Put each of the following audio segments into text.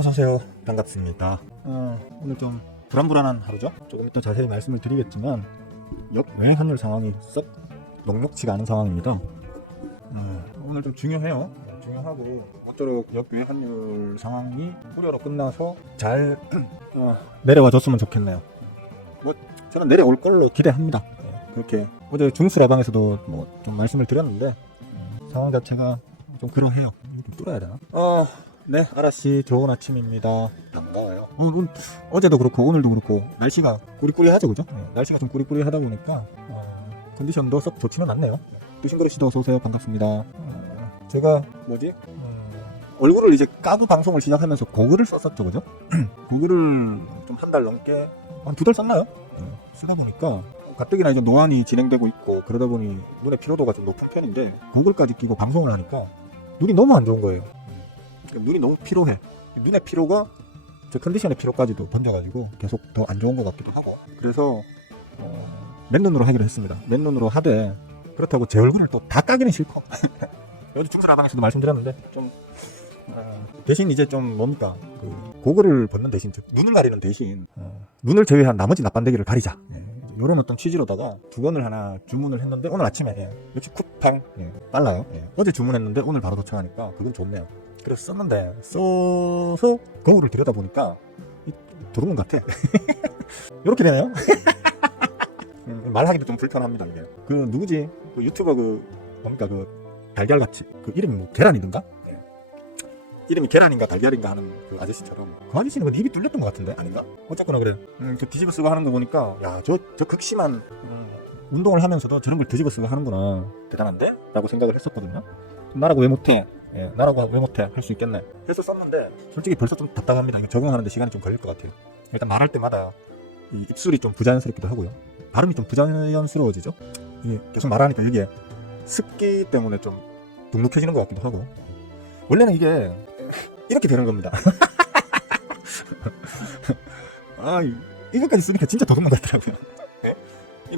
어서오세요. 반갑습니다. 오늘 좀 불안불안한 하루죠. 조금 이따 자세히 말씀을 드리겠지만 역외 환율 상황이 썩 녹록지가 않은 상황입니다. 오늘 좀 중요해요. 중요하고 모쪼록 역외 환율 상황이 우려로 끝나서 잘 내려와 줬으면 좋겠네요. 뭐 저는 내려올 걸로 기대합니다. 그렇게 어제 중수라방에서도 뭐 좀 말씀을 드렸는데 상황 자체가 좀 그러해요. 좀 뚫어야 되나? 네, 아라씨 좋은 아침입니다. 반가워요. 어제도 그렇고 오늘도 그렇고 날씨가 꾸리꾸리하죠, 그죠? 날씨가 좀 꾸리꾸리하다 보니까 컨디션도 썩 좋지는 않네요. 두신그릇씨도 어서오세요. 반갑습니다. 제가 얼굴을 이제 까부 방송을 시작하면서 고글을 썼었죠, 그죠? 고글을 좀 한 달 넘게 한 2달 썼나요? 쓰다 보니까 가뜩이나 이제 노안이 진행되고 있고 그러다 보니 눈의 피로도가 좀 높은 편인데 고글까지 끼고 방송을 하니까 눈이 너무 안 좋은 거예요. 눈이 너무 피로해. 눈의 피로가 제 컨디션의 피로까지도 번져가지고 계속 더 안 좋은 것 같기도 하고, 그래서 맨눈으로 하기로 했습니다. 맨눈으로 하되 그렇다고 제 얼굴을 또 다 까기는 싫고 어제 중수라방에서도 말씀드렸는데 좀 대신 이제 좀 뭡니까, 그 고글을 벗는 대신 눈을 가리는 대신 눈을 제외한 나머지 납반대기를 가리자, 이런 어떤 취지로다가 2권을 하나 주문을 했는데 오늘 아침에 역시 쿠팡 빨라요. 어제 주문했는데 오늘 바로 도착하니까 그건 좋네요. 그래서 썼는데 써서 거울을 들여다 보니까 도둑놈 같아. 이렇게 되네요. 말하기도 좀 불편합니다. 이게 그 누구지, 그 유튜버 그 뭡니까, 그 달걀같이 그 이름이 뭐 계란이든가, 이름이 계란인가 달걀인가 하는 그 아저씨처럼, 그 아저씨는 근데 입이 뚫렸던 것 같은데 아닌가? 어쨌거나 그래. 그 뒤집어 쓰고 하는 거 보니까 야, 저 극심한 운동을 하면서도 저런 걸 뒤집어 쓰고 하는구나, 대단한데? 라고 생각을 했었거든요. 나라고 왜 못해? 나라고 왜 못해? 할 수 있겠네. 그래서 썼는데 솔직히 벌써 좀 답답합니다. 이거 적응하는데 시간이 좀 걸릴 것 같아요. 일단 말할 때마다 이 입술이 좀 부자연스럽기도 하고요. 발음이 좀 부자연스러워지죠. 이게 계속 말하니까 이게 습기 때문에 좀 눅눅해지는 것 같기도 하고. 원래는 이게 이렇게 되는 겁니다. 이것까지 쓰니까 진짜 도둑놈 같더라고요.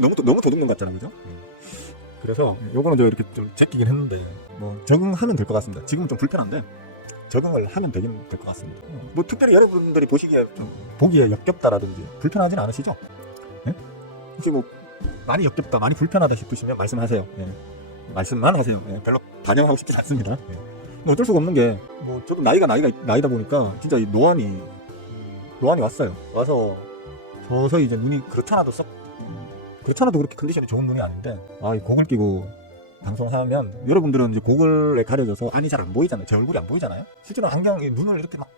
너무 도둑놈 같잖아요, 그죠? 그래서 요거는 저 이렇게 좀 제끼긴 했는데 뭐 적응하면 될 것 같습니다. 지금은 좀 불편한데 적응을 하면 되긴 될 것 같습니다. 뭐 특별히 여러분들이 보시기에 좀 보기에 역겹다라든지 불편하진 않으시죠? 혹시 뭐 많이 역겹다, 많이 불편하다 싶으시면 말씀하세요. 말씀만 하세요. 별로 반영하고 싶지 않습니다. 뭐 어쩔 수가 없는 게, 뭐 저도 나이다 보니까 진짜 이 노안이 왔어요. 와서 서서히 이제 눈이 그렇잖아도 그렇게 컨디션이 좋은 눈이 아닌데, 이 고글 끼고 방송하면 여러분들은 이제 고글에 가려져서 안이 잘 안 보이잖아요. 제 얼굴이 안 보이잖아요. 실제로 안경에 눈을 이렇게 막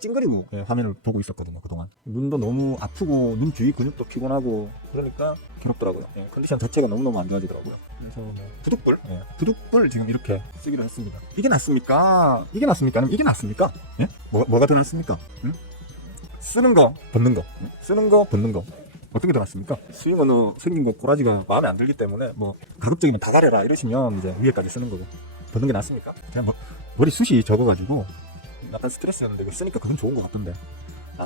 찡그리고 화면을 보고 있었거든요, 그동안. 눈도 너무 아프고 눈 주위 근육도 피곤하고 그러니까 괴롭더라고요. 컨디션 자체가 너무너무 안 좋아지더라고요. 그래서 부득불 지금 이렇게 쓰기로 했습니다. 이게 낫습니까? 아니면 이게 낫습니까? 뭐가 더 낫습니까? 쓰는 거 벗는 거, 쓰는 거 벗는 거, 어떻게 더 낫습니까? 스윙어너 생긴 거 꼬라지가 마음에 안 들기 때문에 뭐 가급적이면 다 가려라 이러시면 이제 위에까지 쓰는 거고, 벗는 게 낫습니까? 그냥 머리숱이 적어가지고 약간 스트레스였는데 쓰니까 그건 좋은 것 같던데.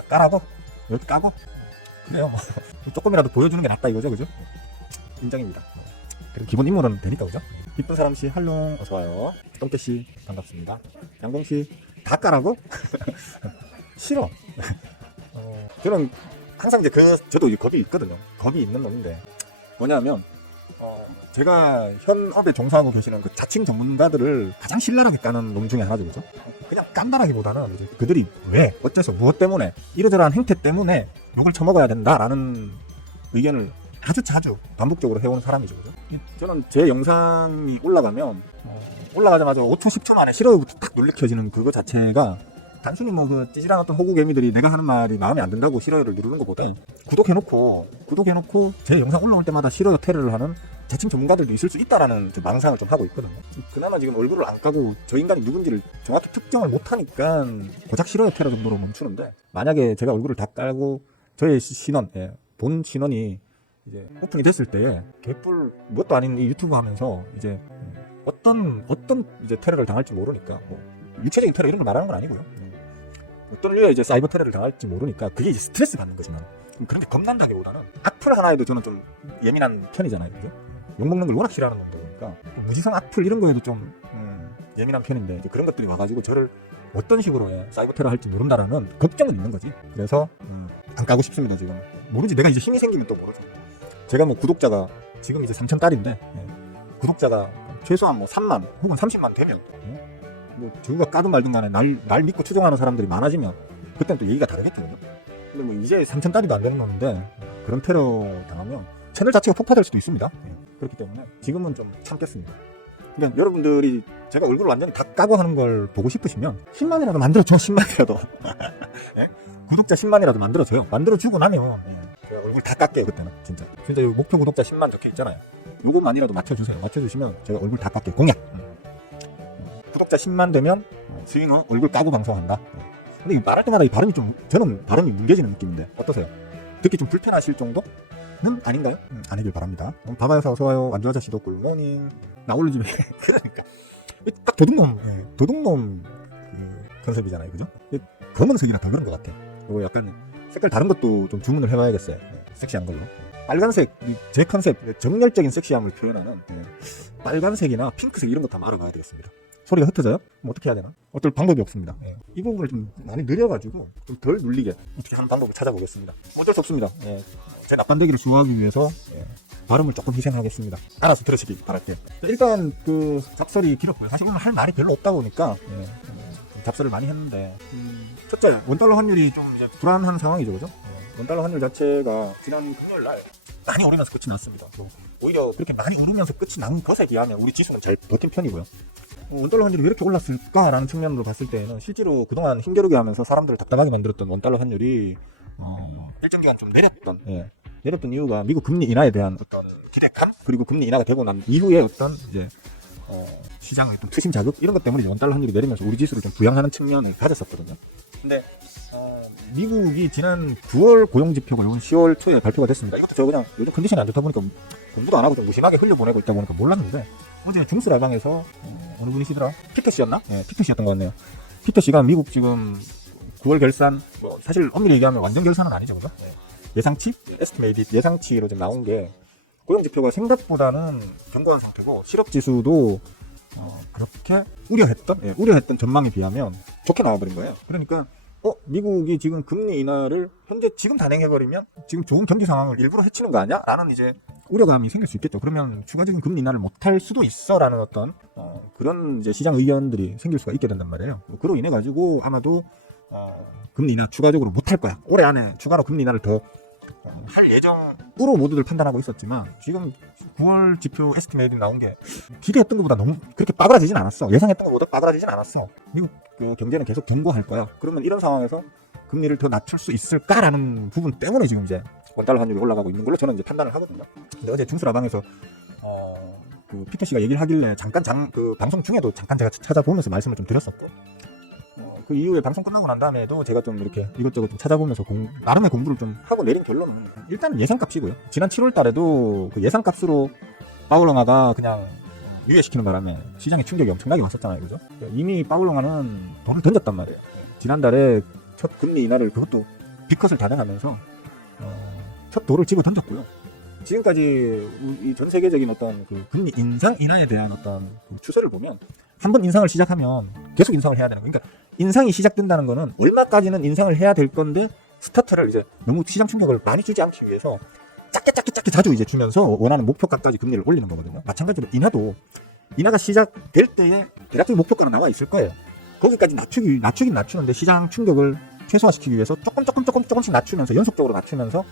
까라고? 이렇게 까고? 그래요. 뭐 조금이라도 보여주는 게 낫다 이거죠, 그죠? 인정입니다. 그리고 기본 인물은 되니까, 그죠? 이쁜 사람씨 할롱 어서와요. 똥개씨 반갑습니다. 양봉씨 다 까라고? 싫어. 저는 항상 이제 저도 겁이 있거든요. 겁이 있는 놈인데 뭐냐면 제가 현업에 종사하고 계시는 그 자칭 전문가들을 가장 신랄하게 까는 놈 중에 하나죠, 그죠? 그냥 깐다라기보다는 이제 그들이 왜, 어째서, 무엇 때문에, 이러저러한 행태 때문에 욕을 처먹어야 된다라는 의견을 아주 자주 반복적으로 해오는 사람이죠, 그죠? 저는 제 영상이 올라가자마자 5초, 10초 만에 싫어요부터 딱 놀래켜지는 그거 자체가 단순히 뭐 그 찌질한 어떤 호구개미들이 내가 하는 말이 마음에 안 든다고 싫어요를 누르는 것보다 구독해놓고 제 영상 올라올 때마다 싫어요 테러를 하는 자칭 전문가들도 있을 수 있다라는 망상을 좀 하고 있거든요. 그나마 지금 얼굴을 안 까고 저 인간이 누군지를 정확히 특정을 못하니까 고작 싫어요 테러 정도로 멈추는데, 만약에 제가 얼굴을 다 깔고 저의 신원, 본 신원이 이제 오픈이 됐을 때에 개뿔 뭣도 아닌 이 유튜브 하면서 이제 어떤 이제 테러를 당할지 모르니까, 뭐 육체적인 테러 이런 걸 말하는 건 아니고요. 어떤 류의 이제 사이버 테러를 당할지 모르니까 그게 이제 스트레스 받는 거지만, 그런 게 겁난다기보다는 악플 하나에도 저는 좀 예민한 편이잖아요, 그죠? 욕먹는 걸 워낙 싫어하는 놈들 보니까 무지성 악플 이런 거에도 좀 예민한 편인데, 이제 그런 것들이 와가지고 저를 어떤 식으로 사이버 테러 할지 모른다라는 걱정은 있는 거지. 그래서 안 까고 싶습니다. 지금 모르지. 내가 이제 힘이 생기면 또 모르죠. 제가 뭐 구독자가 지금 이제 3,000달인데 구독자가 최소한 뭐 3만 혹은 30만 되면 뭐 저가 까든 말든 간에 날 믿고 추종하는 사람들이 많아지면 그때는 또 얘기가 다르겠거든요. 근데 뭐 이제 3,000달이도 안 되는 건데 그런 테러 당하면 채널 자체가 폭파될 수도 있습니다. 그렇기 때문에 지금은 좀 참겠습니다. 그러니까 여러분들이 제가 얼굴을 완전히 다 까고 하는 걸 보고 싶으시면 10만이라도 만들어줘. 10만이라도 구독자 10만이라도 만들어줘요. 만들어주고 나면 제가 얼굴 다 깎게요. 그때는 진짜 여기 목표 구독자 10만 적혀 있잖아요. 요거만이라도 맞춰주세요. 맞춰주시면 제가 얼굴 다 깎게요. 공약. 구독자 10만 되면 스윙어 얼굴 까고 방송한다. 근데 말할 때마다 이 발음이 저는 발음이 뭉개지는 느낌인데 어떠세요? 듣기 좀 불편하실 정도는 아닌가요? 아니길 바랍니다. 바바야 어서와요. 완주 아저씨도 굿모닝. 나 오늘 집에 그러니까 딱 도둑놈 컨셉이잖아요. 그죠? 검은색이라 더 그런 것 같아. 이거 약간 색깔 다른 것도 좀 주문을 해봐야겠어요. 섹시한 걸로. 빨간색, 제 컨셉, 정열적인 섹시함을 표현하는 빨간색이나 핑크색 이런 거 다 알아봐야 되겠습니다. 소리가 흩어져요? 뭐 어떻게 해야 되나? 어떨 방법이 없습니다. 이 부분을 좀 많이 느려가지고 좀 덜 눌리게 어떻게 하는 방법을 찾아보겠습니다. 어쩔 수 없습니다. 제 납반대기를 수호하기 위해서 발음을 조금 희생하겠습니다. 알아서 들으시기 바랄게요. 일단 그 잡설이 길었고요. 사실 오늘 할 말이 별로 없다 보니까 잡설을 많이 했는데 첫째, 원달러 환율이 좀 이제 불안한 상황이죠. 그죠? 원달러 환율 자체가 지난 금요일 날 많이 오르면서 끝이 났습니다. 오히려 그렇게 많이 오르면서 끝이 난 것에 비하면 우리 지수는 잘 버틴 편이고요. 원달러 환율이 왜 이렇게 올랐을까라는 측면으로 봤을 때는 실제로 그동안 힘겨루게 하면서 사람들을 답답하게 만들었던 원달러 환율이 일정 기간 좀 내렸던 이유가 미국 금리 인하에 대한 어떤 기대감, 그리고 금리 인하가 되고 난 이후에 어떤 이제 시장의 어떤 투심 자극 이런 것 때문에 원달러 환율이 내리면서 우리 지수를 좀 부양하는 측면을 가졌었거든요. 근데 미국이 지난 9월 고용지표가 이번 10월 초에 발표가 됐습니다. 이것도 저 그냥 요즘 컨디션이 안 좋다 보니까 공부도 안 하고 좀 무심하게 흘려보내고 있다 보니까 몰랐는데 어제 중수 라방에서 어느 분이시더라? 피터 씨였나? 피터 씨였던 것 같네요. 피터 씨가 미국 지금 9월 결산, 사실 엄밀히 얘기하면 완전 결산은 아니죠, 그죠? 예상치? 에스티메이트 예상치로 좀 나온 게 고용지표가 생각보다는 견고한 상태고 실업지수도 그렇게 우려했던 전망에 비하면 좋게 나와버린 거예요. 그러니까 미국이 지금 금리 인하를 현재 지금 단행해버리면 지금 좋은 경기 상황을 일부러 해치는 거 아니야? 라는 이제 우려감이 생길 수 있겠죠. 그러면 추가적인 금리 인하를 못할 수도 있어 라는 어떤 그런 이제 시장 의견들이 생길 수가 있게 된단 말이에요. 그로 인해 가지고 아마도 금리 인하 추가적으로 못할 거야. 올해 안에 추가로 금리 인하를 더 할 예정으로 모두들 판단하고 있었지만 지금 9월 지표 에스티메이트 나온 게 기대했던 것보다 너무 그렇게 빠그라지진 않았어. 예상했던 것보다 빠그라지진 않았어. 미국 그 경제는 계속 견고할 거야. 그러면 이런 상황에서 금리를 더 낮출 수 있을까라는 부분 때문에 지금 이제 원달러 환율이 올라가고 있는 걸로 저는 이제 판단을 하거든요. 근데 어제 중수라방에서 그 피터 씨가 얘기를 하길래 잠깐 그 방송 중에도 잠깐 제가 찾아보면서 말씀을 좀 드렸었고 그 이후에 방송 끝나고 난 다음에도 제가 좀 이렇게 이것저것 좀 찾아보면서 나름의 공부를 좀 하고 내린 결론은 일단은 예상값이고요. 지난 7월 달에도 그 예상값으로 파울렁아가 그냥 유예시키는 바람에 시장에 충격이 엄청나게 왔었잖아요. 그죠? 이미 파울렁아는 돈을 던졌단 말이에요. 지난달에 첫 금리 인하를 그것도 비컷을 단행하면서 첫 돌을 집어 던졌고요. 지금까지 전 세계적인 어떤 그 금리 인하에 대한 어떤 그 추세를 보면 한 번 인상을 시작하면 계속 인상을 해야 되는 거예요. 그러니까 인상이 시작된다는 거는 얼마까지는 인상을 해야 될 건데 스타트를 이제 너무 시장 충격을 많이 주지 않기 위해서 작게 자주 이제 주면서 원하는 목표가까지 금리를 올리는 거거든요. 마찬가지로 인하가 시작될 때에 대략적인 목표가는 나와 있을 거예요. 거기까지 낮추긴 낮추는데 시장 충격을 최소화시키기 위해서 조금씩 낮추면서 연속적으로 낮추면서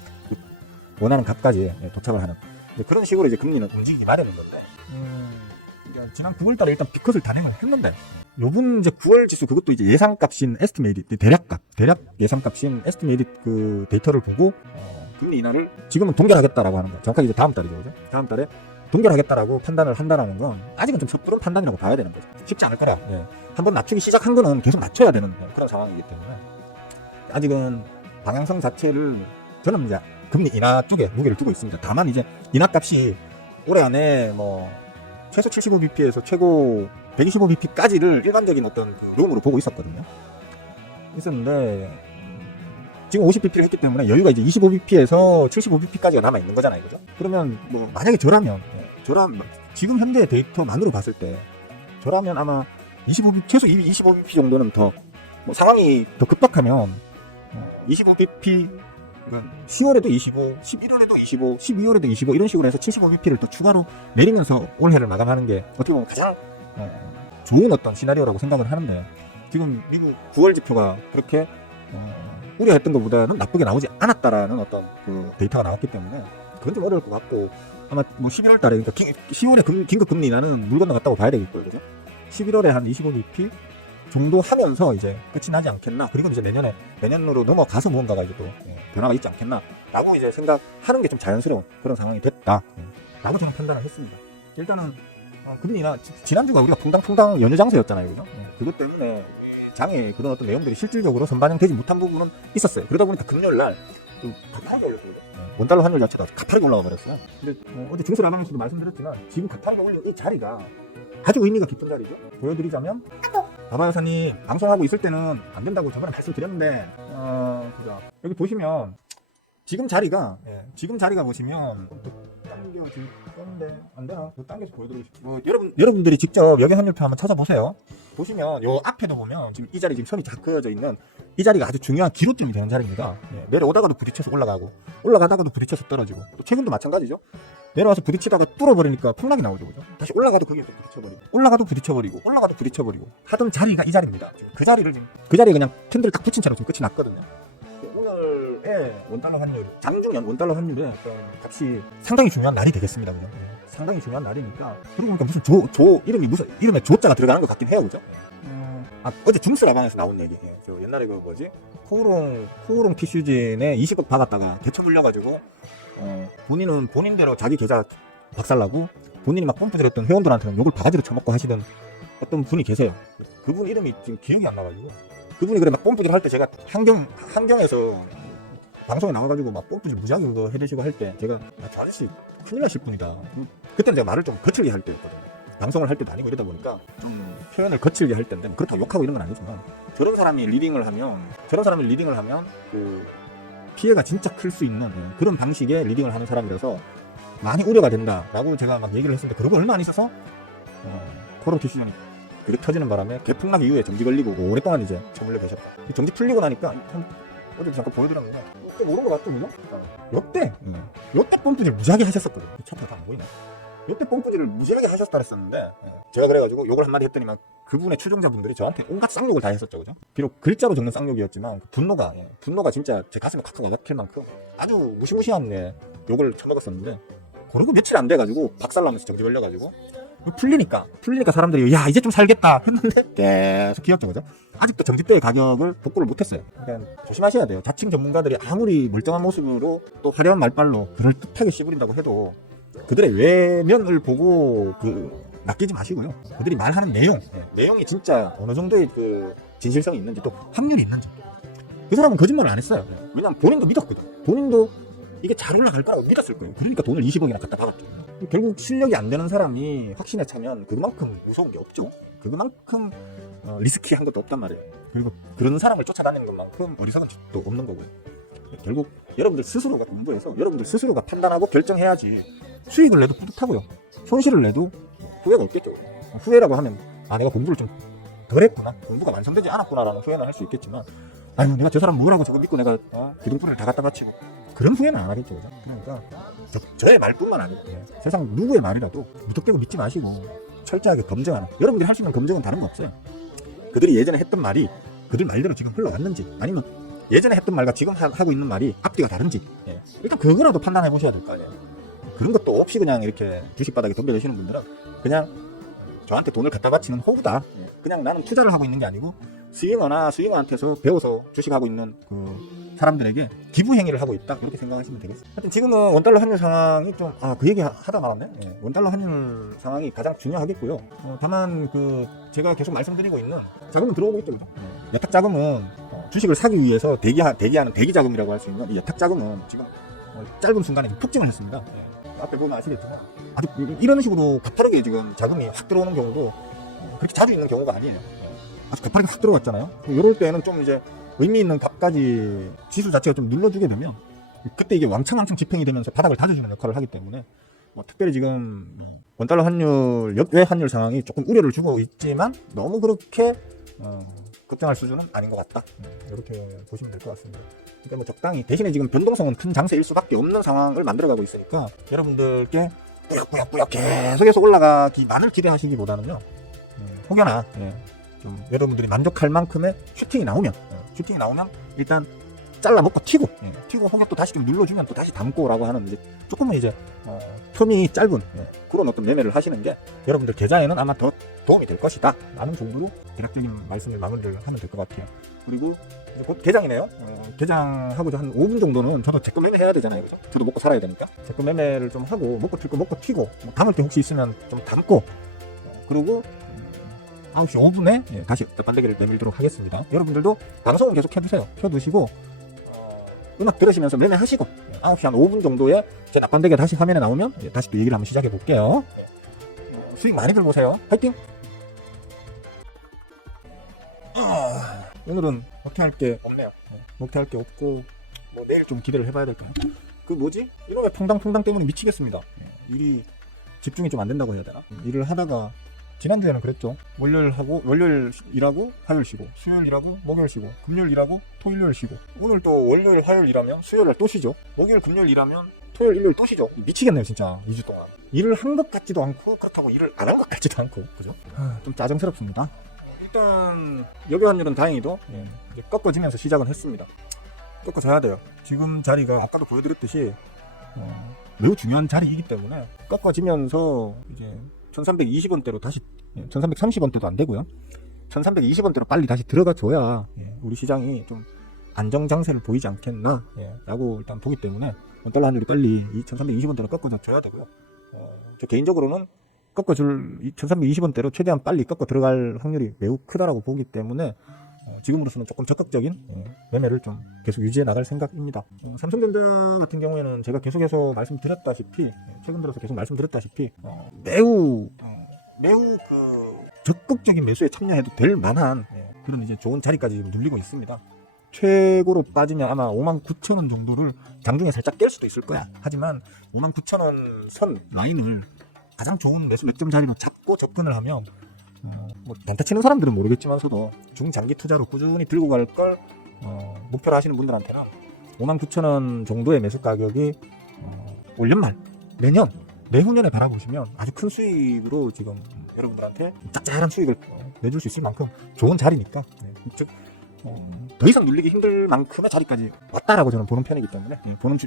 원하는 값까지 도착을 하는 그런 식으로 이제 금리는 움직이기 마련인 건데 지난 9월달에 일단 비컷을 단행을 했는데 요번 이제 9월 지수 그것도 이제 예상값인 에스티메이트 대략 예상값인 에스티메이트 그 데이터를 보고 금리 인하를 지금은 동결하겠다라고 하는 거 정확하게 이제 다음 달이죠, 그죠? 다음 달에 동결하겠다라고 판단을 한다는 건 아직은 좀 섣부른 판단이라고 봐야 되는 거죠. 쉽지 않을 거라. 한번 낮추기 시작한 거는 계속 낮춰야 되는 그런 상황이기 때문에 아직은 방향성 자체를 저는 이제 금리 인하 쪽에 무게를 두고 있습니다. 다만 이제 인하값이 올해 안에 뭐 최소 75bp에서 최고 125bp까지를 일반적인 어떤 그 룸으로 보고 있었는데 지금 50bp를 했기 때문에 여유가 이제 25bp에서 75bp까지가 남아 있는 거잖아요, 그죠? 그러면 뭐 만약에 저라면 지금 현재 데이터만으로 봤을 때 저라면 아마 최소 25bp 정도는 더 뭐 상황이 더 급박하면 25bp 10월에도 25, 11월에도 25, 12월에도 25 이런 식으로 해서 75bp를 또 추가로 내리면서 올해를 마감하는 게 어떻게 보면 가장 좋은 어떤 시나리오라고 생각을 하는데, 지금 미국 9월 지표가 그렇게 우려했던 것보다는 나쁘게 나오지 않았다라는 어떤 그 데이터가 나왔기 때문에 그건 좀 어려울 것 같고, 아마 뭐 11월 달에, 그러니까 10월에 긴급금리 인하는 물 건너갔다고 봐야 되겠고요, 그죠? 11월에 한 25bp 정도 하면서 이제 끝이 나지 않겠나. 그리고 이제 내년으로 넘어가서 무언가가 이제 또 변화가 있지 않겠나 라고 이제 생각하는 게 좀 자연스러운 그런 상황이 됐다 라고 저는 판단을 했습니다. 일단은 금리나 지난주가 우리가 퐁당퐁당 연휴 장소였잖아요, 그죠? 그것 때문에 장에 그런 어떤 내용들이 실질적으로 선반영되지 못한 부분은 있었어요. 그러다 보니까 금요일날 좀 가파르게 올렸어요. 원달러 환율 자체가 가파르게 올라와 버렸어요. 근데 어제 증시라방에서도 말씀드렸지만 지금 가파르게 올린 이 자리가 아주 의미가 깊은 자리죠. 보여드리자면, 바바 여사님 방송하고 있을 때는 안 된다고 저번에 말씀드렸는데, 그죠? 여기 보시면 지금 자리가 보시면 당겨질 건데 안 되나? 당겨서 보여드리고 싶어요. 여러분들이 직접 여기 환율표 한번 찾아보세요. 보시면 요 앞에도 보면 지금 이 자리, 지금 선이 쫙 그어져 있는 이 자리가 아주 중요한 기로점이 되는 자리입니다. 내려오다가도 부딪혀서 올라가다가도 부딪혀서 떨어지고, 또 최근도 마찬가지죠. 내려와서 부딪히다가 뚫어버리니까 폭락이 나오죠, 그죠? 다시 올라가도 거기에 또 올라가도 부딪혀버리고 하던 자리가 이 자리입니다. 그 자리에 그냥 캔들 딱 붙인 채로 지금 끝이 났거든요. 오늘의 원달러 환율, 장중연 원달러 환율의 어떤 값이 상당히 중요한 날이 되겠습니다, 그죠? 상당히 중요한 날이니까. 그리고 보니까 무슨 이름에 조자가 들어가는 것 같긴 해요, 그죠? 어제 줌스라방에서 나온 얘기예요. 저 옛날에 그 뭐지? 코오롱 티슈진에 20억 받았다가 대처 물려가지고 본인대로 자기 계좌 박살나고 본인이 막 펌프질했던 회원들한테는 욕을 바가지로 쳐먹고 하시던 어떤 분이 계세요. 그분 이름이 지금 기억이 안 나가지고, 그분이 그래 막 펌프질 할 때 제가 한경에서 방송에 나와가지고 막 펌프질 무지하게 그거 해드시고 할 때 제가 저 아저씨 큰일 나실 분이다. 그때는 제가 말을 좀 거칠게 할 때였거든요. 방송을 할 때도 아니고 이러다 보니까 좀 표현을 거칠게 할 때인데, 그렇다고 욕하고 이런 건 아니지만, 저런 사람이 리딩을 하면 그 피해가 진짜 클 수 있는 그런 방식의 리딩을 하는 사람이라서 많이 우려가 된다라고 제가 막 얘기를 했었는데, 그러고 얼마 안 있어서 코오롱 티슈전이 그렇게 터지는 바람에 대폭락 이후에 정지 걸리고 오랫동안 이제 저물려 계셨다. 정지 풀리고 나니까 어제도 잠깐 보여드렸는데 좀 오른 것 같죠, 그죠? 요때 펌프질 무지하게 하셨었거든요. 차트가 다 안 보이네. 요때 pom프질을 무지하게 하셨다 그랬었는데, 제가 그래가지고 욕을 한마디 했더니만 그분의 추종자분들이 저한테 온갖 쌍욕을 다 했었죠, 그죠? 비록 글자로 적는 쌍욕이었지만 그 분노가 진짜 제 가슴에 칵칵 와닿힐 만큼 아주 무시무시한 욕을 처먹었었는데, 그러고 며칠 안 돼가지고 박살나면서 정지 걸려가지고 풀리니까 사람들이 야 이제 좀 살겠다 했는데 계속 기었죠, 그죠? 아직도 정지 때의 가격을 복구를 못했어요. 그러니까 조심하셔야 돼요. 자칭 전문가들이 아무리 멀쩡한 모습으로 또 화려한 말빨로 그럴듯하게 씹으린다고 해도 그들의 외면을 보고 낚이지 마시고요. 그들이 말하는 내용이 진짜 어느 정도의 그 진실성이 있는지, 또 확률이 있는지. 그 사람은 거짓말을 안 했어요. 왜냐면 본인도 믿었거든. 본인도 이게 잘 올라갈 거라고 믿었을 거예요. 그러니까 돈을 20억이나 갖다 박았죠. 결국 실력이 안 되는 사람이 확신에 차면 그만큼 무서운 게 없죠. 그만큼 리스키한 것도 없단 말이에요. 그리고 그런 사람을 쫓아다니는 것만큼 어리석은 짓도 없는 거고요. 결국 여러분들 스스로가 공부해서 여러분들 스스로가 판단하고 결정해야지 수익을 내도 뿌듯하고요, 손실을 내도 후회가 없겠죠. 후회라고 하면 내가 공부를 좀 덜 했구나, 공부가 완성되지 않았구나 라는 후회는 할 수 있겠지만, 아니 내가 저 사람 뭐라고 저거 믿고 내가 기둥뿌리를 다 갖다 바치고, 그런 후회는 안 하겠죠, 그죠? 그러니까 저의 말뿐만 아니고 세상 누구의 말이라도 무턱대고 믿지 마시고 철저하게 검증하는, 여러분들이 할 수 있는 검증은 다른 거 없어요. 그들이 예전에 했던 말이 그들 말대로 지금 흘러갔는지, 아니면 예전에 했던 말과 지금 하고 있는 말이 앞뒤가 다른지, 일단 그거라도 판단해 보셔야 될 거 아니에요. 그런 것도 없이 그냥 이렇게 주식바닥에 덤벼드시는 분들은 그냥 저한테 돈을 갖다 바치는 호구다. 그냥 나는 투자를 하고 있는 게 아니고 스윙어한테서 배워서 주식하고 있는 그 사람들에게 기부 행위를 하고 있다, 그렇게 생각하시면 되겠습니다. 하여튼 지금은 원달러 환율 상황이 좀 그 얘기 하다 말았네. 원달러 환율 상황이 가장 중요하겠고요. 다만 제가 계속 말씀드리고 있는 자금은 들어오고 있죠, 그죠? 예탁 자금은 주식을 사기 위해서 대기하는 대기 자금이라고 할 수 있는 이 예탁 자금은 지금 짧은 순간에 좀 폭증을 했습니다. 앞에 보면 아시겠지만 아주 이런 식으로 가파르게 지금 자금이 확 들어오는 경우도 그렇게 자주 있는 경우가 아니에요. 아주 가파르게 확 들어왔잖아요. 이럴 때는 좀 이제 의미 있는 값까지 지수 자체가 좀 눌러주게 되면 그때 이게 왕창 집행이 되면서 바닥을 다져주는 역할을 하기 때문에 특별히 지금 원달러 환율, 역외 환율 상황이 조금 우려를 주고 있지만 너무 그렇게 걱정할 수준은 아닌 것 같다. 이렇게 보시면 될 것 같습니다. 그러니까 뭐 적당히, 대신에 지금 변동성은 큰 장세일 수밖에 없는 상황을 만들어가고 있으니까 여러분들께 꾸역꾸역 계속해서 올라가기만을 기대하시기보다는요, 혹여나 좀 여러분들이 만족할 만큼의 슈팅이 나오면 일단 잘라 먹고 튀고 혹여 또 다시 좀 눌러주면 또 다시 담고라고 하는, 이제 조금은 이제 텀이 짧은 그런 어떤 매매를 하시는 게 여러분들 계좌에는 아마 더 도움이 될 것이다 라는 정도로 대략적인 말씀을 마무리를 하면 될 것 같아요. 그리고 이제 곧 개장이네요. 개장하고 한 5분 정도는 저도 제거 매매 해야 되잖아요, 그죠? 저도 먹고 살아야 되니까 제거 매매를 좀 하고, 먹고 튈 거 먹고 튀고, 뭐 담을 게 혹시 있으면 좀 담고, 그리고 9시 5분에 다시 반대기를 내밀도록 하겠습니다. 여러분들도 방송은 계속 켜두세요. 켜두시고 음악 들으시면서 매매하시고, 9시 한 5분 정도에 제 납반대기가 다시 화면에 나오면 다시 또 얘기를 한번 시작해 볼게요. 수익 많이 들보세요. 화이팅! 오늘은 먹튀할 게 없네요. 먹튀할 게 없고, 뭐 내일 좀 기대를 해봐야 될까요? 그 뭐지? 이놈의 퐁당퐁당 때문에 미치겠습니다. 일이 집중이 좀 안 된다고 해야 되나? 일을 하다가 지난주에는 그랬죠. 월요일 일하고 화요일 쉬고, 수요일 일하고 목요일 쉬고, 금요일 일하고 토요일 쉬고, 오늘 또 월요일 화요일 일하면 수요일 또 쉬죠. 목요일 금요일 일하면 토요일 일요일 또 쉬죠. 미치겠네요 진짜. 2주 동안 일을 한 것 같지도 않고, 그렇다고 일을 안 한 것 같지도 않고, 그죠? 좀 짜증스럽습니다. 일단 여기 환율은 다행히도 이제 꺾어지면서 시작은 했습니다. 꺾어져야 돼요. 지금 자리가 아까도 보여드렸듯이 매우 중요한 자리이기 때문에 꺾어지면서 이제 1320원대로 다시, 1330원대도 안 되고요, 1320원대로 빨리 다시 들어가 줘야 우리 시장이 좀 안정장세를 보이지 않겠나 라고 일단 보기 때문에 원달러 환율이 빨리 1320원대로 꺾어져 줘야 되고요. 저 개인적으로는 꺾어줄 1320원대로 최대한 빨리 꺾어 들어갈 확률이 매우 크다라고 보기 때문에 지금으로서는 조금 적극적인 매매를 좀 계속 유지해 나갈 생각입니다. 삼성전자 같은 경우에는 제가 계속해서 말씀드렸다시피, 최근 들어서 계속 말씀드렸다시피 매우 그 적극적인 매수에 참여해도 될 만한 그런 이제 좋은 자리까지 지금 눌리고 있습니다. 최고로 빠지면 아마 59,000원 정도를 장중에 살짝 깰 수도 있을 거야. 하지만 59,000원 선 라인을 가장 좋은 매수 맥점 자리로 잡고 접근을 하면 뭐 단타 치는 사람들은 모르겠지만서도 중장기 투자로 꾸준히 들고 갈 걸 목표로 하시는 분들한테는 59,000원 정도의 매수 가격이 올 연말, 내년, 내후년에 바라보시면 아주 큰 수익으로 지금 여러분들한테 짭짤한 수익을 내줄 수 있을 만큼 좋은 자리니까, 즉 더 이상 눌리기 힘들 만큼의 자리까지 왔다라고 저는 보는 편이기 때문에,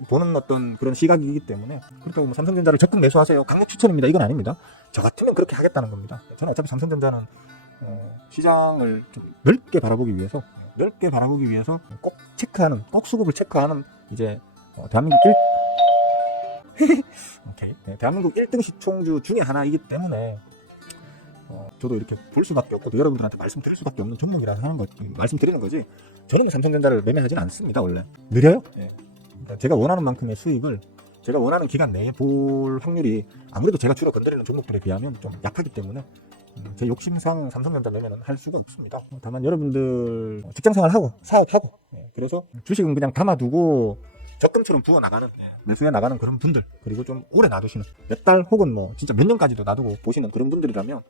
보는 어떤 그런 시각이기 때문에, 그렇다고 뭐 삼성전자를 적극 매수하세요, 강력 추천입니다, 이건 아닙니다. 저 같으면 그렇게 하겠다는 겁니다. 저는 어차피 삼성전자는 시장을 좀 넓게 바라보기 위해서 꼭 수급을 체크하는 이제 대한민국 대한민국 1등 시총주 중에 하나이기 때문에 저도 이렇게 볼 수밖에 없고, 또 여러분들한테 말씀드릴 수밖에 없는 종목이라 하는 거 말씀드리는 거지. 저는 삼성전자를 매매하지는 않습니다. 원래 느려요. 그러니까 제가 원하는 만큼의 수익을 제가 원하는 기간 내에 볼 확률이 아무래도 제가 주로 건드리는 종목들에 비하면 좀 약하기 때문에 제 욕심상 삼성전자 매매는 할 수가 없습니다. 다만 여러분들 직장생활하고 사업하고 그래서 주식은 그냥 담아두고 적금처럼 부어나가는, 매수해 나가는 그런 분들, 그리고 좀 오래 놔두시는, 몇 달 혹은 뭐 진짜 몇 년까지도 놔두고 보시는 그런 분들이라면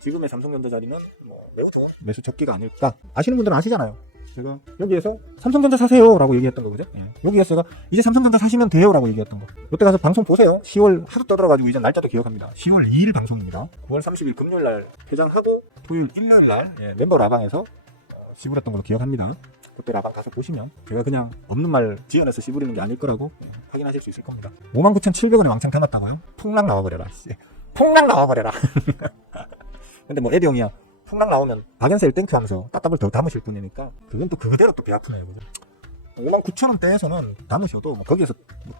지금의 삼성전자 자리는 뭐 매우 좋은 매수 적기가 아닐까. 아시는 분들은 아시잖아요. 제가 여기에서 삼성전자 사세요 라고 얘기했던 거, 그죠? 여기에서 제가 이제 삼성전자 사시면 돼요 라고 얘기했던 거, 이때 가서 방송 보세요. 10월 하도 떠들어가지고 이제 날짜도 기억합니다. 10월 2일 방송입니다. 9월 30일 금요일날 퇴장하고 토요일 일요일날 멤버 라방에서 시부렸던 걸로 기억합니다. 그때 라방 가서 보시면 제가 그냥 없는 말 지어내서 시부리는 게 아닐 거라고 확인하실 수 있을 겁니다. 59,700원에 왕창 담았다고요? 풍랑 나와버려라. 풍랑 나와버려라. 근데 뭐 애대형이야. 풍랑 나오면 박연세일 땡큐 하면서 따따블 더 담으실 분이니까 그건 또 그대로 또 배 아프네요, 그죠? 59,000원대에서는 담으셔도 뭐 거기에서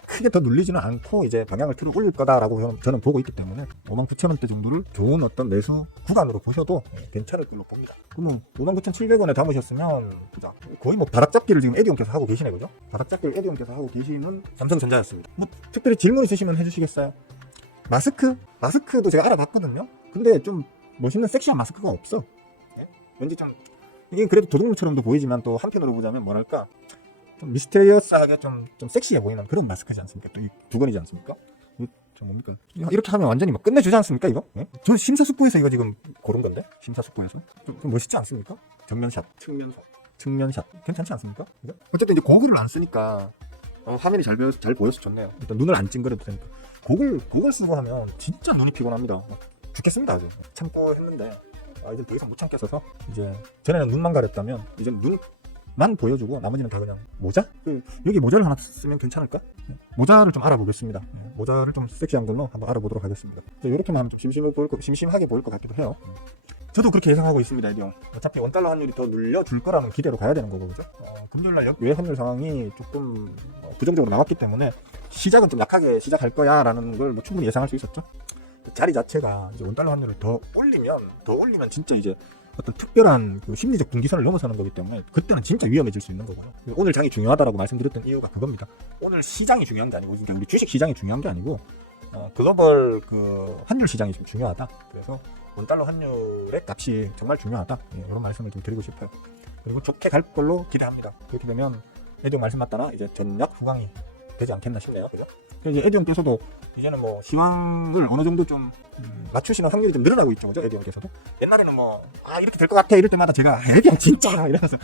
크게 더 눌리지는 않고 이제 방향을 틀어 올릴 거다라고 저는 보고 있기 때문에 59,000원대 정도를 좋은 어떤 매수 구간으로 보셔도 괜찮을 걸로 봅니다. 그러면 59,700원에 담으셨으면 보자, 거의 뭐 바닥잡기를 지금 에디온께서 하고 계시네, 그죠? 바닥잡기를 에디온께서 하고 계시는 삼성전자였습니다. 뭐 특별히 질문 있으시면 해주시겠어요? 마스크도 제가 알아봤거든요. 근데 좀 멋있는 섹시한 마스크가 없어. 왠지 좀 이게 그래도 도둑놈처럼도 보이지만 또 한편으로 보자면 뭐랄까 좀 미스테리어스하게 좀 섹시해 보이는 그런 마스크지 않습니까? 또 이 두건이지 않습니까? 좀 뭡니까? 이렇게 하면 완전히 막 끝내주지 않습니까, 이거? 저 심사숙고해서 이거 지금 고른 건데? 심사숙고해서? 좀 멋있지 않습니까? 정면샷, 측면샷 괜찮지 않습니까? 그죠? 어쨌든 이제 고글을 안 쓰니까 화면이 잘 보여서 좋네요. 일단 눈을 안 찡그려도 되니까. 고글 쓰고 하면 진짜 눈이 피곤합니다. 죽겠습니다 아주. 참고 했는데 이제 더 이상 못 참겠어서 이제 전에는 눈만 가렸다면 이제 눈만 보여주고 나머지는 다 그냥 모자? 여기 모자를 하나 쓰면 괜찮을까? 모자를 좀 알아보겠습니다. 모자를 좀 섹시한 걸로 한번 알아보도록 하겠습니다. 이렇게만 하면 좀 심심하게 보일 것 같기도 해요. 저도 그렇게 예상하고 있습니다. 에디온. 어차피 원달러 환율이 더 늘려줄 거라는 기대로 가야 되는 거고, 그죠? 금요일날 외 환율 상황이 조금 부정적으로 나왔기 때문에 시작은 좀 약하게 시작할 거야 라는 걸 충분히 예상할 수 있었죠. 자리 자체가 이제 원달러 환율을 더 올리면 진짜 이제 어떤 특별한 그 심리적 분기선을 넘어서는 거기 때문에 그때는 진짜 위험해질 수 있는 거고요. 오늘 장이 중요하다라고 말씀드렸던 이유가 그겁니다. 오늘 시장이 중요한 게 아니고, 그러니까 우리 주식 시장이 중요한 게 아니고 글로벌 그 환율 시장이 좀 중요하다. 그래서 원달러 환율의 값이 정말 중요하다. 이런 말씀을 좀 드리고 싶어요. 그리고 좋게 갈 걸로 기대합니다. 그렇게 되면 에디온 말씀 맞다나 이제 전략 후광이 되지 않겠나 싶네요. 그죠? 이제 에디온께서도 이제는 뭐 시황을 어느 정도 좀 맞추시는 확률이 좀 늘어나고 있죠. 그죠? 에디온께서도. 옛날에는 이렇게 될 것 같아 이럴 때마다 제가 에디온 진짜 이러면서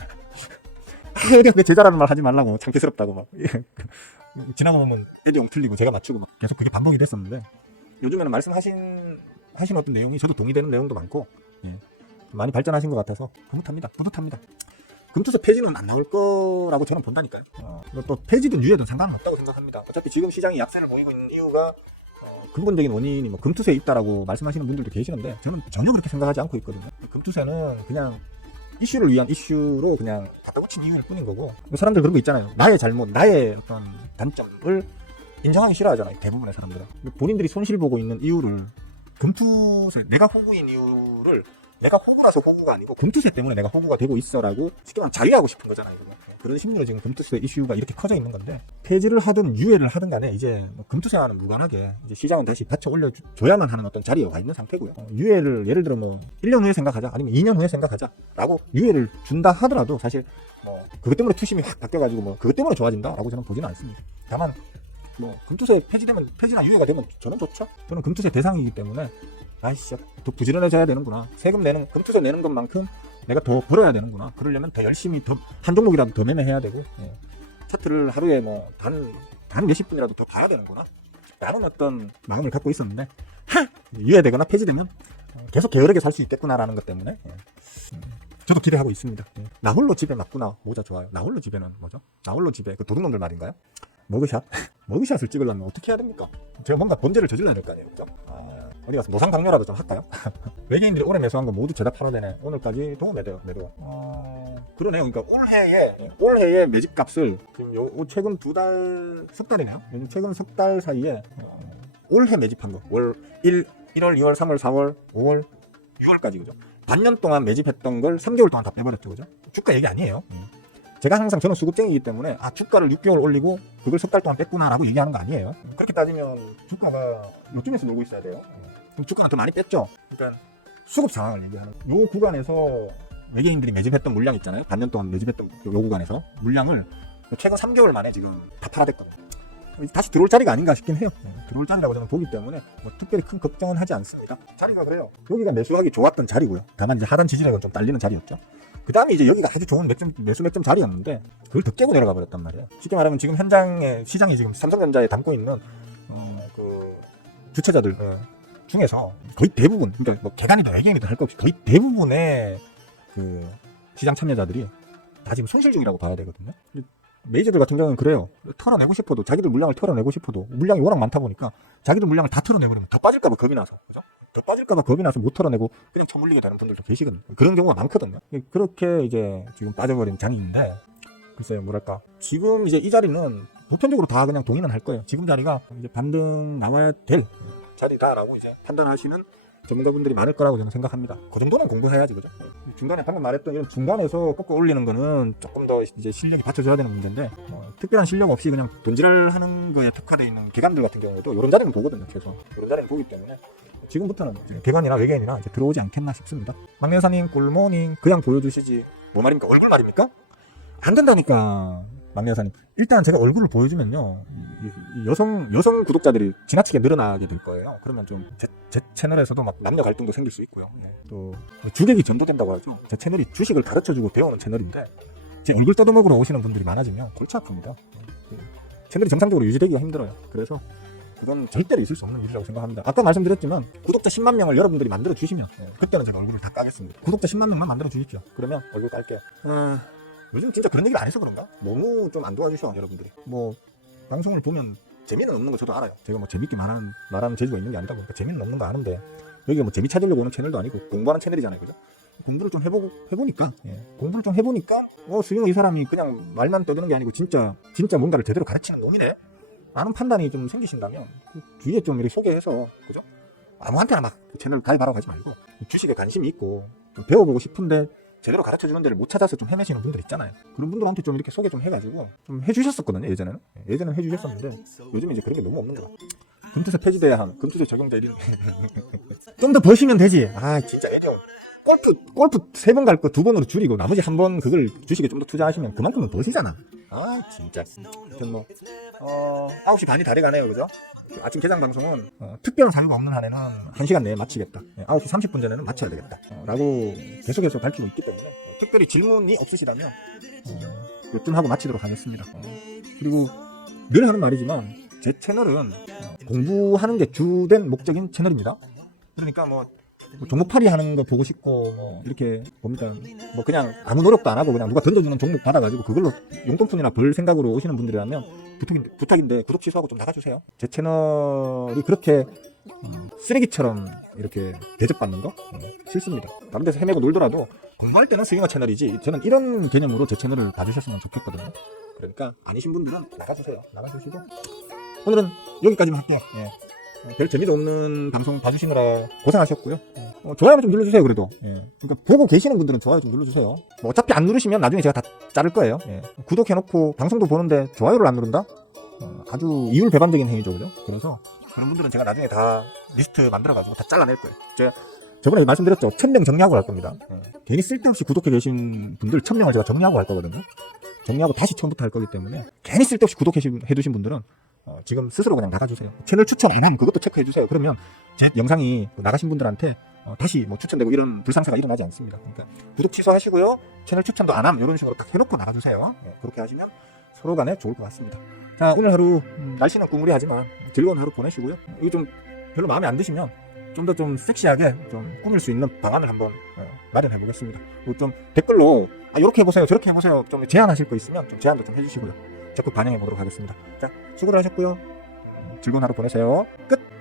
에디온 그 제자라는 말 하지 말라고 창피스럽다고 막 지나가면 에디온 틀리고 제가 맞추고 막 계속 그게 반복이 됐었는데, 요즘에는 말씀하신 어떤 내용이 저도 동의되는 내용도 많고 많이 발전하신 것 같아서 뿌듯합니다. 금투세 폐지는 안 나올 거라고 저는 본다니까요. 또 폐지든 유예든 상관은 없다고 생각합니다. 어차피 지금 시장이 약세를 보이고 있는 이유가 근본적인 원인이 금투세에 있다라고 말씀하시는 분들도 계시는데 저는 전혀 그렇게 생각하지 않고 있거든요. 금투세는 그냥 이슈를 위한 이슈로 그냥 갖다 붙인 이유일 뿐인 거고, 사람들 그런 거 있잖아요. 나의 잘못, 나의 어떤 단점을 인정하기 싫어하잖아요. 대부분의 사람들은. 본인들이 손실 보고 있는 이유를 금투세, 내가 호구인 이유를 내가 호구라서 호구가 아니고 금투세 때문에 내가 호구가 되고 있어라고 쉽게 말하면 자위하고 싶은 거잖아요. 그런 심리로 지금 금투세 이슈가 이렇게 커져 있는 건데, 폐지를 하든 유예를 하든 간에 이제 금투세와는 무관하게 이제 시장은 다시 받쳐 올려줘야만 하는 어떤 자리에 와 있는 상태고요. 유예를 예를 들어 1년 후에 생각하자, 아니면 2년 후에 생각하자 라고 유예를 준다 하더라도 사실 그것 때문에 투심이 확 바뀌어가지고 그것 때문에 좋아진다 라고 저는 보지는 않습니다. 다만 금투세 폐지나 유예가 되면 저는 좋죠. 저는 금투세 대상이기 때문에 더 부지런해져야 되는구나. 금투세 내는 것만큼 내가 더 벌어야 되는구나. 그러려면 더 열심히 한 종목이라도 더 매매해야 되고, 차트를 하루에 단 몇십 분이라도 더 봐야 되는구나. 라는 어떤 마음을 갖고 있었는데, 유예되거나 폐지되면 계속 게으르게 살 수 있겠구나라는 것 때문에 저도 기대하고 있습니다. 나 홀로 집에 맞구나. 모자 좋아요. 나 홀로 집에는 뭐죠? 나 홀로 집에 그 도둑놈들 말인가요? 머그샷? 머그샷을 찍으려면 어떻게 해야 됩니까? 제가 뭔가 범죄를 저질러야 될 거 아니에요, 그죠? 어디 가서 노상 강요라도 좀 할까요? 외계인들이 올해 매수한 거 모두 죄다 팔아대네. 오늘까지도 매도. 그러네요. 그러니까 올해의 매집값을 지금 최근 석 달이네요. 최근 석 달 사이에 올해 매집한 거 1월, 2월, 3월, 4월, 5월, 6월까지, 그죠? 반년 동안 매집했던 걸 3개월 동안 다 빼버렸죠, 그죠? 주가 얘기 아니에요. 제가 항상 저는 수급쟁이이기 때문에 주가를 6개월 올리고 그걸 석 달 동안 뺐구나라고 얘기하는 거 아니에요. 그렇게 따지면 주가가 요쯤에서 놀고 있어야 돼요. 그럼 주가가 더 많이 뺐죠. 그러니까 수급 상황을 얘기하는 거예요. 요 구간에서 외계인들이 매집했던 물량 있잖아요. 반년 동안 매집했던 요 구간에서 물량을 최근 3개월 만에 지금 다 팔아댔거든요. 다시 들어올 자리가 아닌가 싶긴 해요. 들어올 자리라고 저는 보기 때문에 특별히 큰 걱정은 하지 않습니다. 자리가 그래요. 여기가 매수하기 좋았던 자리고요. 다만 이제 하단 지지력은 좀 딸리는 자리였죠. 그 다음에 이제 여기가 아주 좋은 매수 맥점 자리였는데 그걸 더 깨고 내려가 버렸단 말이에요. 쉽게 말하면 지금 현장에 시장이 지금 삼성전자에 담고 있는 그 주체자들 중에서 거의 대부분, 그러니까 개간이든 외계인이든 할 것 없이 거의 대부분의 그 시장 참여자들이 다 지금 손실 중이라고 봐야 되거든요. 메이저들 같은 경우는 그래요. 털어내고 싶어도, 자기들 물량을 털어내고 싶어도 물량이 워낙 많다 보니까 자기들 물량을 다 털어내버리면 더 빠질까봐 겁이 나서, 그죠? 더 빠질까봐 겁이 나서 못 털어내고 그냥 처물리게 되는 분들도 계시거든요. 그런 경우가 많거든요. 그렇게 이제 지금 빠져버린 장인데, 글쎄요, 뭐랄까. 지금 이제 이 자리는 보편적으로 다 그냥 동의는 할 거예요. 지금 자리가 이제 반등 나와야 될 자리다라고 이제 판단하시는 전문가분들이 많을 거라고 저는 생각합니다. 그 정도는 공부해야지, 그죠? 중간에 방금 말했던 이런 중간에서 꺾어 올리는 거는 조금 더 이제 실력이 받쳐줘야 되는 문제인데, 특별한 실력 없이 그냥 돈질하는 거에 특화되어 있는 기관들 같은 경우도 이런 자리는 보거든요, 최소. 이런 자리는 보기 때문에 지금부터는 기관이나 외계인이나 이제 들어오지 않겠나 싶습니다. 막내사님 굿모닝. 그냥 보여주시지 뭐 말입니까? 얼굴 말입니까? 안 된다니까. 막내 여사님. 일단 제가 얼굴을 보여주면요. 이 여성 구독자들이 지나치게 늘어나게 될 거예요. 그러면 좀 제 채널에서도 막 남녀 갈등도 생길 수 있고요. 또 주객이 전도된다고 하죠. 제 채널이 주식을 가르쳐주고 배우는 채널인데 제 얼굴 떠도먹으러 오시는 분들이 많아지면 골치 아픕니다. 채널이 정상적으로 유지되기가 힘들어요. 그래서 그건 절대로 있을 수 없는 일이라고 생각합니다. 아까 말씀드렸지만 구독자 10만 명을 여러분들이 만들어 주시면 그때는 제가 얼굴을 다 까겠습니다. 구독자 10만 명만 만들어 주십시오. 그러면 얼굴 깔게요. 요즘 진짜 그런 얘기를 안 해서 그런가? 너무 좀 안 도와주셔 여러분들이. 뭐 방송을 보면 재미는 없는 거 저도 알아요. 제가 뭐 재밌게 말하는 재주가 있는 게 아니다 보니까 재미는 없는 거 아는데 여기가 뭐 재미 찾으려고 오는 채널도 아니고 공부하는 채널이잖아요, 그죠? 공부를 좀 해보니까 공부를 좀 해보니까 수영 이 사람이 그냥 말만 떠드는 게 아니고 진짜 뭔가를 제대로 가르치는 놈이네 라는 판단이 좀 생기신다면 주위에 좀 이렇게 소개해서, 그죠? 아무한테나 막 채널 가입하라고 하지 말고 주식에 관심이 있고 좀 배워보고 싶은데 제대로 가르쳐주는 데를 못 찾아서 좀 헤매시는 분들 있잖아요. 그런 분들한테 좀 이렇게 소개 좀 해가지고 좀 해주셨었거든요. 예전에는 해주셨었는데 요즘 이제 그런 게 너무 없는 거야. 금투세 폐지돼야 함, 금투세 적용돼 이런 좀 더 버시면 되지. 아 진짜 애들 골프 3번 갈 거 2번으로 줄이고 나머지 1번 그걸 주식에 좀 더 투자하시면 그만큼은 버시잖아. 아 진짜. 아무튼 뭐 9시 반이 다 돼가네요, 그죠? 아침 개장 방송은 특별한 사유가 없는 한에는 1시간 내에 마치겠다. 9시 30분 전에는 마쳐야 되겠다. 라고 계속해서 밝히고 있기 때문에 특별히 질문이 없으시다면 요쯤 하고 마치도록 하겠습니다. 그리고 늘 하는 말이지만 제 채널은 공부하는 게 주된 목적인 채널입니다. 그러니까 뭐 종목팔이 하는 거 보고 싶고 뭐 이렇게 뭡니까 뭐 그냥 아무 노력도 안 하고 그냥 누가 던져주는 종목 받아가지고 그걸로 용돈푼이나 벌 생각으로 오시는 분들이라면 부탁인데 구독 취소하고 좀 나가주세요. 제 채널이 그렇게 쓰레기처럼 이렇게 대접받는 거 싫습니다. 다른 데서 헤매고 놀더라도 공부할 때는 스윙어 채널이지 저는 이런 개념으로 제 채널을 봐주셨으면 좋겠거든요. 그러니까 아니신 분들은 나가주시고 오늘은 여기까지만 할게요. 별 재미도 없는 방송 봐주시느라 고생하셨고요. 좋아요 좀 눌러주세요. 그래도 그러니까 보고 계시는 분들은 좋아요 좀 눌러주세요. 뭐 어차피 안 누르시면 나중에 제가 다 자를 거예요. 구독해놓고 방송도 보는데 좋아요를 안 누른다? 아주 이율배반적인 행위죠, 그죠? 그래서 그런 분들은 제가 나중에 다 리스트 만들어가지고 다 잘라낼 거예요. 제가 저번에 말씀드렸죠. 1000명 정리하고 갈 겁니다. 괜히 쓸데없이 구독해 계신 분들 1000명을 제가 정리하고 갈 거거든요. 정리하고 다시 처음부터 할 거기 때문에 괜히 쓸데없이 구독해두신 분들은 지금 스스로 그냥 나가주세요. 채널 추천 안 하면 그것도 체크해주세요. 그러면 제 영상이 나가신 분들한테 다시 뭐 추천되고 이런 불상사가 일어나지 않습니다. 그러니까 구독 취소하시고요. 채널 추천도 안 하면 이런 식으로 딱 해놓고 나가주세요. 그렇게 하시면 서로 간에 좋을 것 같습니다. 자, 오늘 하루 날씨는 꾸무리하지만 즐거운 하루 보내시고요. 이거 좀 별로 마음에 안 드시면 좀 더 좀 섹시하게 좀 꾸밀 수 있는 방안을 한번 마련해 보겠습니다. 좀 댓글로 이렇게 해보세요 저렇게 해보세요 좀 제안하실 거 있으면 좀 제안도 좀 해주시고요. 적극 반영해 보도록 하겠습니다. 자, 수고들 하셨고요. 즐거운 하루 보내세요. 끝.